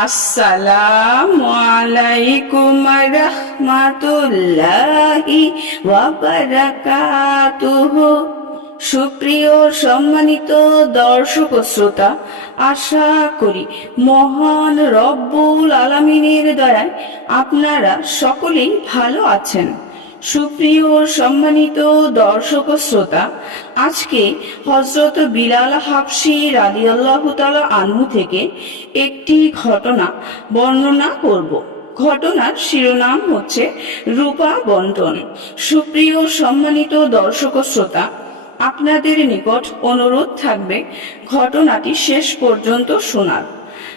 আসসালামু আলাইকুম সুপ্রিয় সম্মানিত দর্শক শ্রোতা, আশা করি মহান রব্বুল আলামিনের দ্বারায় আপনারা সকলেই ভালো আছেন। সুপ্রিয় সম্মানিত দর্শক শ্রোতা, আজকে হজরত বিলাল হাফসি রাদিয়াল্লাহু তাআলা আনহু থেকে একটি ঘটনা বর্ণনা করব। ঘটনার শিরোনাম হচ্ছে রূপা বন্টন। সুপ্রিয় সম্মানিত দর্শক শ্রোতা, আপনাদের নিকট অনুরোধ থাকবে ঘটনাটি শেষ পর্যন্ত শোনার।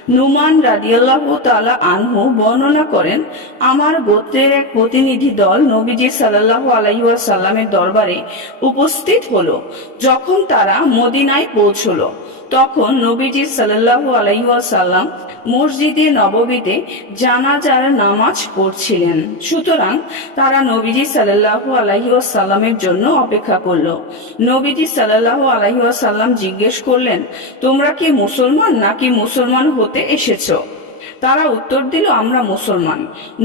নুমান রাদিয়াল্লাহু তালা আনহু বর্ণনা করেন, আমার গোত্রের এক প্রতিনিধি দল নবীজি সাল্লাল্লাহু আলাইহি ওয়াসাল্লামের দরবারে উপস্থিত হলো, যখন তারা মদিনায় পৌঁছলো। তখন নবীজি সাল্লাল্লাহু আলাইসাল্লাম মসজিদে, নববীতে জানাজার নামাজ পড়ছিলেন। সুতরাং তারা নবীজি সাল্লাল্লাহু আলাইসাল্লামের জন্য অপেক্ষা করল। নবীজি সাল্লাল্লাহু আলাইসাল্লাম জিজ্ঞেস করলেন, তোমরা কি মুসলমান নাকি মুসলমান হতে এসেছ? তারা উত্তর দিল, আমরা মুসলমান।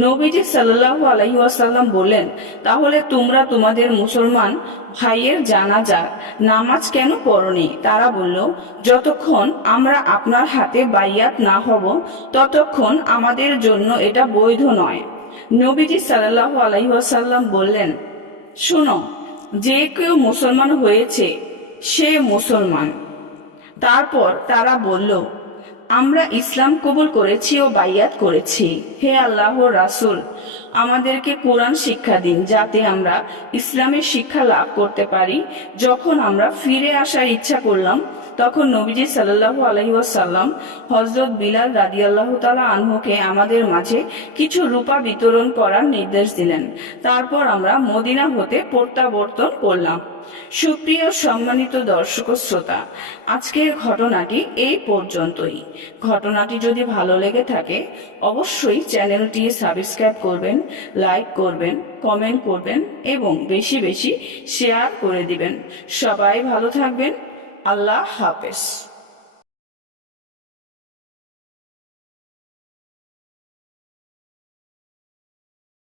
নবীজি সাল্লাল্লাহু আলাইহি ওয়াসাল্লাম বললেন, তাহলে তোমরা তোমাদের মুসলমান ভাইয়ের জানাজা নামাজ কেন পড়নি? তারা বলল, যতক্ষণ আমরা আপনার হাতে বাইয়াত না হব, ততক্ষণ আমাদের জন্য এটা বৈধ নয়। নবীজি সাল্লাল্লাহু আলাইহি ওয়াসাল্লাম বললেন, শোনো, যে কেউ মুসলমান হয়েছে, সে মুসলমান। তারপর তারা বলল আমরা ইসলাম কবুল করেছি ও বাইয়াত করেছি। হে আল্লাহ রাসুল, আমাদেরকে কোরআন শিক্ষা দিন যাতে আমরা ইসলামের শিক্ষা লাভ করতে পারি। যখন আমরা ফিরে আসার ইচ্ছা করলাম তখন নবীজি সাল্লাল্লাহু আলাইহি ওয়াসাল্লাম হযরত বিলাল রাদিয়াল্লাহু তালা আনহুকে আমাদের মাঝে কিছু রূপা বিতরণ করার নির্দেশ দিলেন। তারপর আমরা মদিনা হতে প্রত্যাবর্তন করলাম। সুপ্রিয় সম্মানিত দর্শক শ্রোতা, আজকের ঘটনাটি এই পর্যন্তই। ঘটনাটি যদি ভালো লেগে থাকে, অবশ্যই চ্যানেলটি সাবস্ক্রাইব করবেন, লাইক করবেন, কমেন্ট করবেন এবং বেশি বেশি শেয়ার করে দিবেন। সবাই ভালো থাকবেন আল্লাহ হাফেজ।